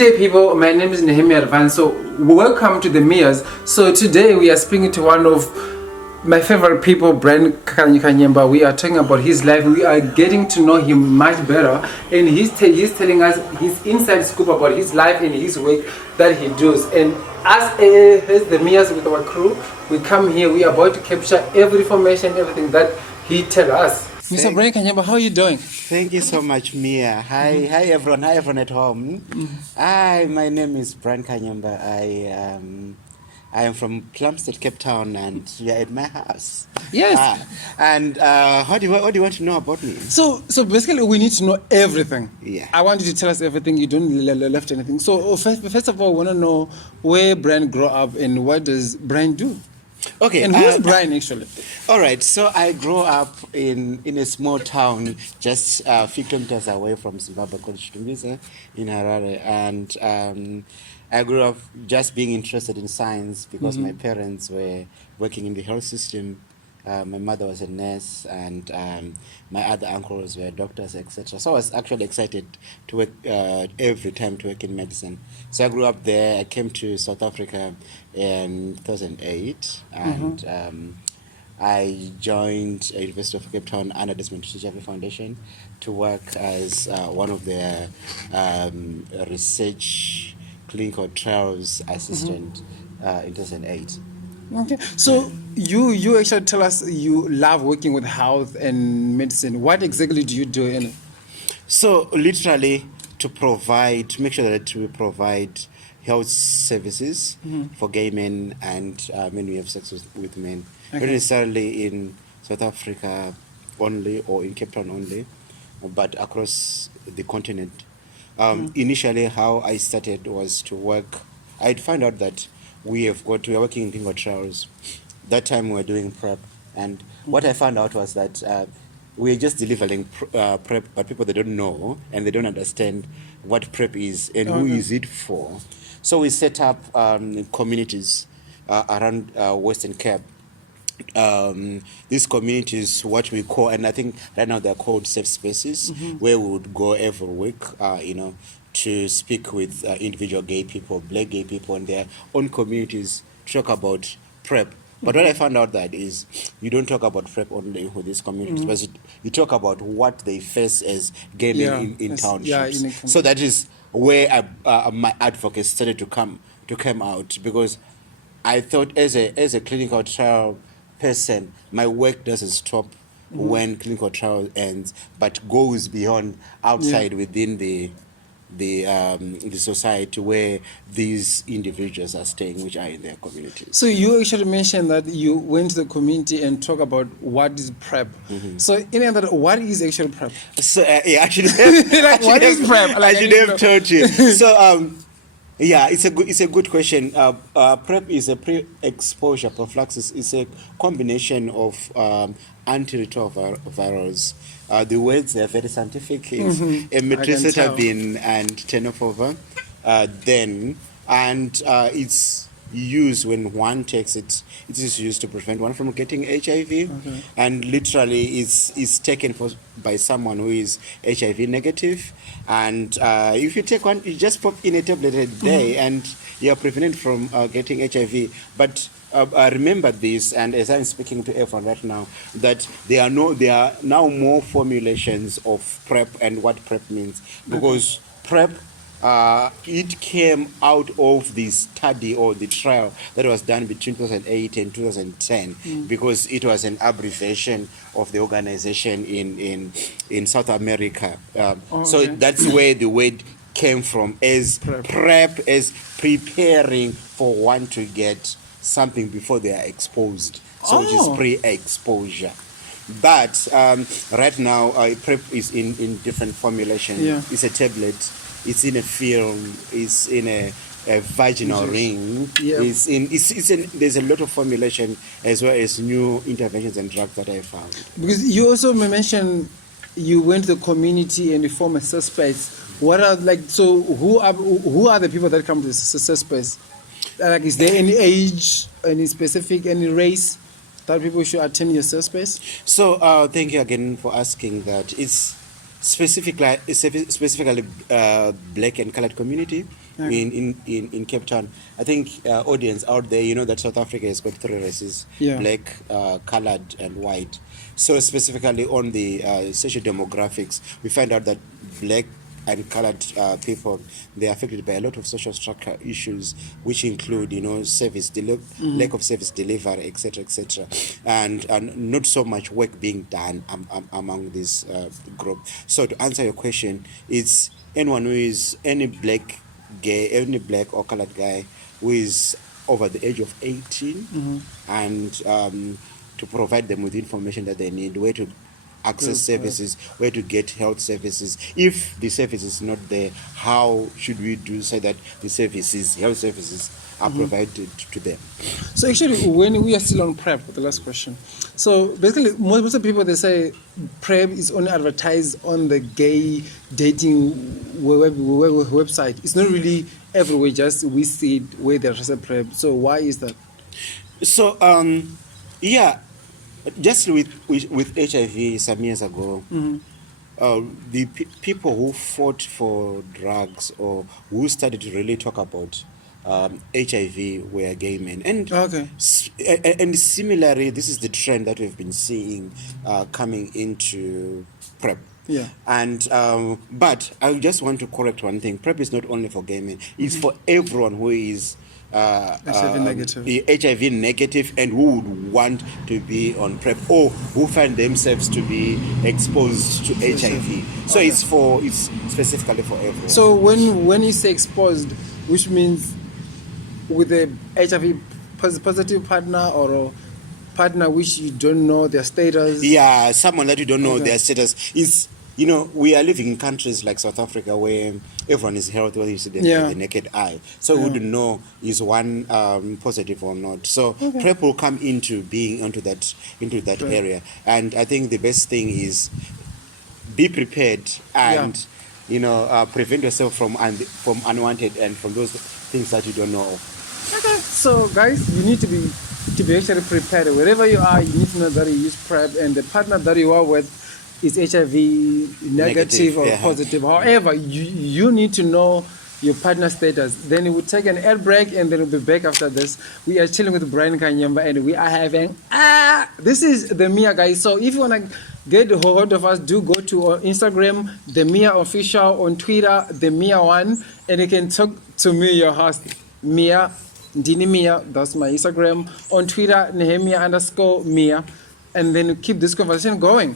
day, people. My name is Nehemiah. So welcome to the Nehemiahs. So today we are speaking to one of my favorite people, Brian Kanyemba. We are talking about his life. We are getting to know him much better, and he's telling us his inside scoop about his life and his work that he does. And as the Nehemiahs with our crew, we come here. We are about to capture every information, everything that he tells us. Mr. Brian Kanyemba, how are you doing? Thank you so much, Mia. Hi everyone. Hi everyone at home. Hi, my name is Brian Kanyemba. I am from Plumstead, Cape Town, and you are at my house. Yes. And what do you want to know about me? So basically, we need to know everything. Yeah. I want you to tell us everything. You don't left anything. So first of all, we want to know where Brian grew up and what does Brian do. Okay. And who's Brian actually? All right. So I grew up in a small town just a few kilometers away from Zimbabwe called Chitumbize in Harare, and I grew up just being interested in science because my parents were working in the health system. My mother was a nurse, and my other uncles were doctors, etc. So I was actually excited to work every time to work in medicine. So I grew up there. I came to South Africa in 2008, and I joined University of Cape Town under Desmond Tutu Foundation to work as one of their research clinical trials assistant in 2008. Okay. So you actually tell us you love working with health and medicine. What exactly do you do in it? So literally to make sure that we provide health services for gay men and men who have sex with men. Okay. Not necessarily in South Africa only or in Cape Town only, but across the continent. Initially, how I started was to work. I'd find out that we are working in clinical trials. That time we were doing PrEP, and what I found out was that we are just delivering PrEP, but people, they don't know and they don't understand what PrEP is and who is it for. So we set up communities around Western Cape. These communities, what we call, and I think right now they're called safe spaces, where we would go every week, to speak with individual gay people, black gay people in their own communities, talk about PrEP. But what I found out that is you don't talk about PrEP only with these communities, but you talk about what they face as gay men in townships. So that is where my advocacy started to come out, because I thought as a clinical trial person, my work doesn't stop when clinical trial ends, but goes beyond outside within the society where these individuals are staying, which are in their communities. So you actually mentioned that you went to the community and talk about what is PrEP. So in other, what is actually PrEP? So actually, what is PrEP? I should have told you. So it's a good question. PrEP is a pre-exposure prophylaxis. It's a combination of antiretrovirals. The words are very scientific. It's methotrexate and tenofovir. It's used when one takes it. It is used to prevent one from getting HIV, and literally it's taken by someone who is HIV negative. And if you take one, you just pop in a tablet a day, and you are prevented from getting HIV. But remember this, and as I'm speaking to everyone right now, that there are now more formulations of PrEP and what PrEP means, because PrEP, it came out of the study or the trial that was done between 2008 and 2010, because it was an abbreviation of the organization in South America. So that's where the word came from, as PrEP, as preparing for one to get something before they are exposed. So it is pre-exposure. But right now, PrEP is in different formulation. It's a tablet. It's in a film. It's in a vaginal ring. There's a lot of formulation, as well as new interventions and drugs that I found. Because you also mentioned you went to the community and you form a safe space. What are who are the people that come to the safe space? Is there any age, any specific, any race that people should attend your safe space? So thank you again for asking that. It's specifically black and colored community. in Cape Town. I think audience out there, you know that South Africa has got three races: Yeah. black, colored, and white. So specifically on the social demographics, we find out that black and colored people, they are affected by a lot of social structure issues, which include, you know, lack of service delivery, etc., and not so much work being done among this group. So to answer your question, it's anyone who is any black or colored guy who is over the age of 18, and to provide them with information that they need, where to access services, where to get health services. If the service is not there, how should we do so that the health services are provided to them? So actually, when we are still on PrEP, the last question. So basically, most of the people, they say PrEP is only advertised on the gay dating website. It's not really everywhere, just we see it where there's a PrEP. So why is that? So, just with HIV some years ago, the people who fought for drugs or who started to really talk about HIV were gay men, and and similarly, this is the trend that we've been seeing coming into PrEP. Yeah. And but I just want to correct one thing: PrEP is not only for gay men; it's for everyone who is HIV negative and who would want to be on PrEP or who find themselves to be exposed to HIV. So it's specifically for everyone. So when you say exposed, which means with a HIV positive partner or a partner which you don't know their status? Yeah, someone that you don't know their status is. You know, we are living in countries like South Africa where everyone is healthy, whether you see them by the naked eye. So we wouldn't know is one positive or not. So PrEP will come into that area. And I think the best thing is be prepared and prevent yourself from unwanted and from those things that you don't know of. Okay. So guys, you need to be actually prepared. Wherever you are, you need to know that you use PrEP, and the partner that you are with is HIV negative or positive. However, you need to know your partner status. Then we will take an ad break and then we'll be back after this. We are chilling with Brian Kanyemba and we are having this is the Mia guys. So if you want to get a hold of us, do go to our Instagram, the Mia official, on Twitter, the Mia one, and you can talk to me, your host, Mia Ndini Mia. That's my Instagram. On Twitter, Nehemiah_Mia, and then keep this conversation going.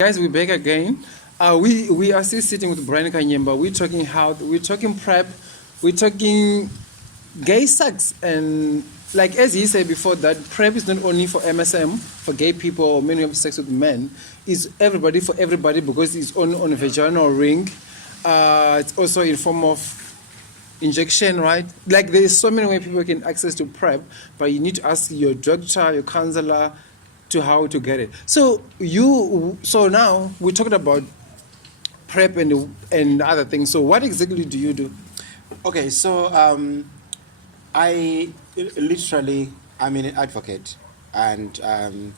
Guys, we're back again. We are still sitting with Brian Kanyemba. We're talking PrEP, we're talking gay sex, and like as he said before, that PrEP is not only for MSM, for gay people or men who have sex with men. It's everybody for everybody because it's on a vaginal ring. It's also in form of injection, right? Like there's so many ways people can access to PrEP, but you need to ask your doctor, your counselor, to how to get it. So now we talked about PrEP and other things. So what exactly do you do? Okay, so I'm an advocate, and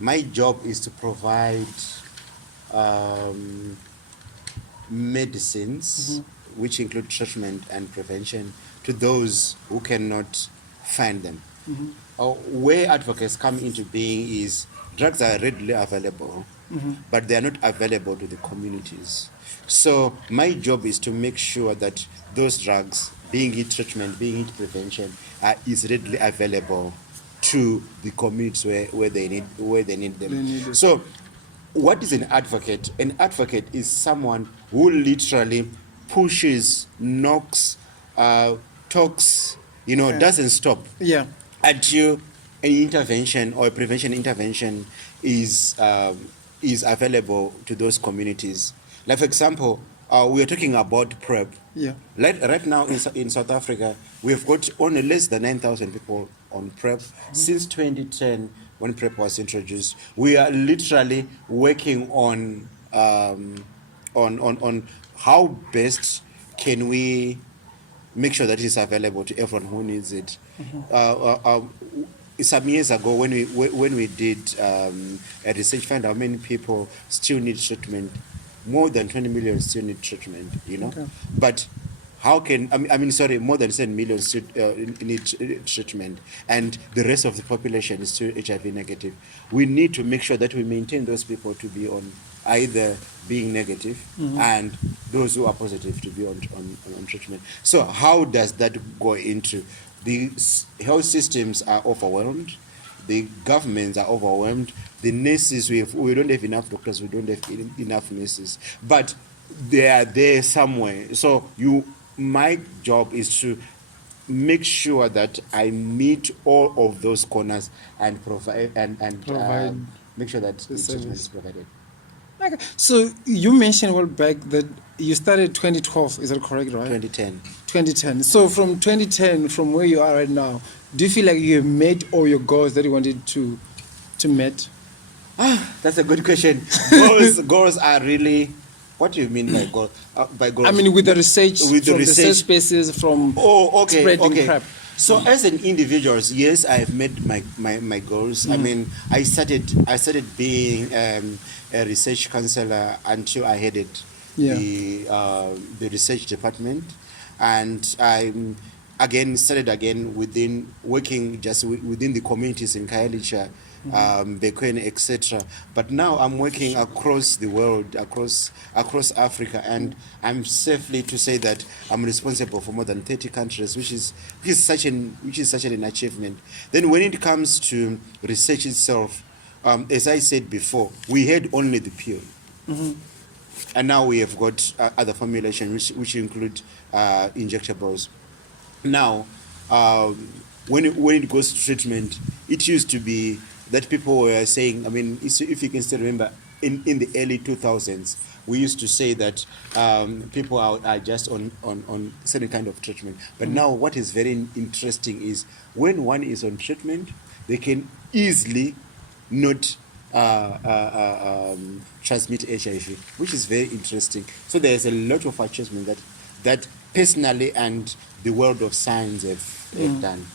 my job is to provide medicines, which include treatment and prevention, to those who cannot find them. Where advocates come into being is drugs are readily available, but they are not available to the communities. So my job is to make sure that those drugs, being it treatment, being it prevention, is readily available to the communities where they need them. So what is an advocate? An advocate is someone who literally pushes, knocks, talks, doesn't stop. Yeah. Until an intervention or a prevention intervention is available to those communities. Like for example, we are talking about PrEP. Yeah. Right now in South Africa, we've got only less than 9,000 people on PrEP. Since 2010, when PrEP was introduced, we are literally working on on how best can we make sure that it's available to everyone who needs it. Some years ago, when we did a research, found how many people still need treatment. More than 20 million still need treatment, Okay. But how can more than 10 million still need treatment, and the rest of the population is still HIV negative. We need to make sure that we maintain those people to be on either being negative and those who are positive to be on treatment. So how does that go into the health systems are overwhelmed, the governments are overwhelmed, the nurses, we don't have enough doctors, we don't have enough nurses, but they are there somewhere. So my job is to make sure that I meet all of those corners and provide make sure that the treatment is provided. Okay. So you mentioned a while back that you started 2012, is that correct, right? 2010. 2010. So from 2010, from where you are right now, do you feel like you have met all your goals that you wanted to meet? That's a good question. Goals are really. What do you mean by goals? I mean, with the research, from the research spaces, from spreading crap. So as an individual, yes, I have made my goals. I mean, I started being a research counselor until I headed the research department, and I started working just within the communities in Khayelitsha, Bekweni, etc. But now I'm working across the world, across Africa, and I'm safely to say that I'm responsible for more than 30 countries, which is such an achievement. Then when it comes to research itself, as I said before, we had only the pill, and now we have got other formulations which include injectables. Now, when it goes to treatment, it used to be that people were saying, I mean, if you can still remember, in the early 2000s, we used to say that people are just on certain kind of treatment. But now what is very interesting is when one is on treatment, they can easily not transmit HIV, which is very interesting. So there's a lot of achievement that personally and the world of science have done.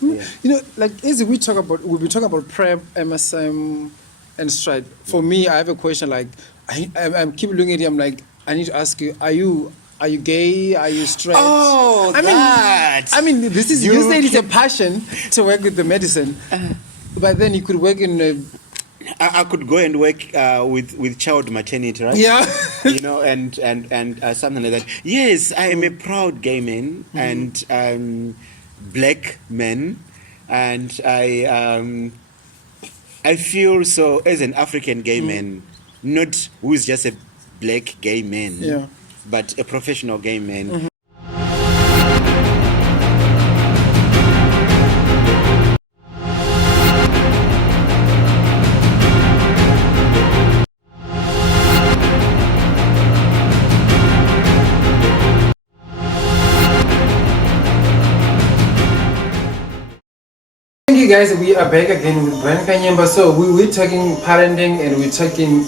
Yeah. You know, like as we'll be talking about PrEP, MSM, and Stride. For me, I have a question. Like, I'm keep looking at you. I'm like, I need to ask you: Are you gay? Are you straight? Oh, I mean, this is you said it's a passion to work with the medicine, but then you could work in. I could go and work with child maternity, right? Yeah. And something like that. Yes, I am a proud gay man and black man, and I feel so as an African gay man, not who's just a black gay man, but a professional gay man. Thank you guys, we are back again with Brian Kanyemba. So we're talking parenting and we're talking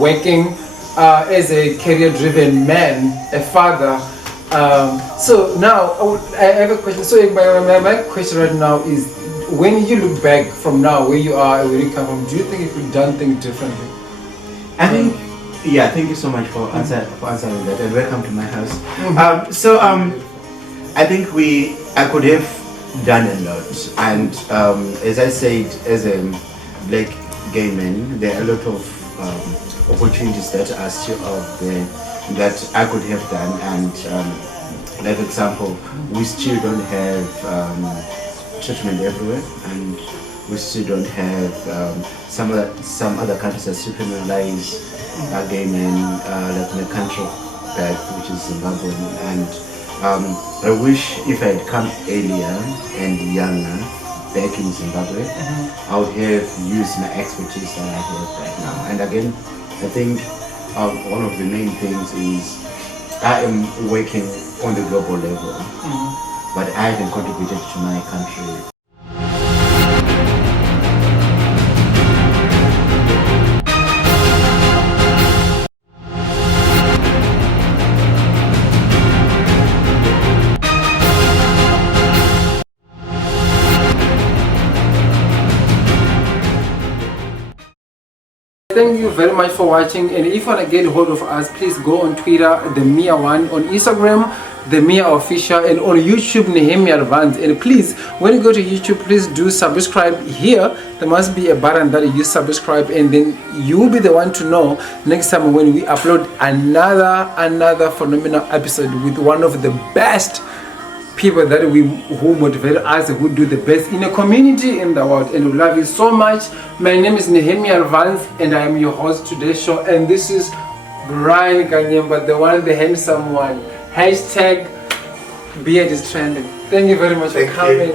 working as a career-driven man, a father. So now I have a question. So my question right now is, when you look back from now where you are and where you come from, do you think you could have done things differently? I think, thank you so much for answering that, and welcome to my house. I think I could have done a lot, and as I said, as a black gay man, there are a lot of opportunities that are still out there that I could have done, and like example, we still don't have treatment everywhere, and we still don't have some other countries that still criminalize gay men, like in the country of birth, which is Zimbabwe, and I wish if I had come earlier and younger back in Zimbabwe, I would have used my expertise that I have right now. And again, I think one of the main things is I am working on the global level, but I haven't contributed to my country. Thank you very much for watching, and if you want to get hold of us, please go on Twitter, the Mia1, on Instagram, the Mia Official, and on YouTube, Nehemiah Advance. And please, when you go to YouTube, please do subscribe. Here there must be a button that you subscribe, and then you will be the one to know next time when we upload another phenomenal episode with one of the best people that who motivate us, who do the best in a community in the world. And we love you so much. My name is Nehemiah Vance, and I am your host today's show, and this is Brian Kanyemba, the one, the handsome one. Hashtag beard is trending. Thank you very much for coming.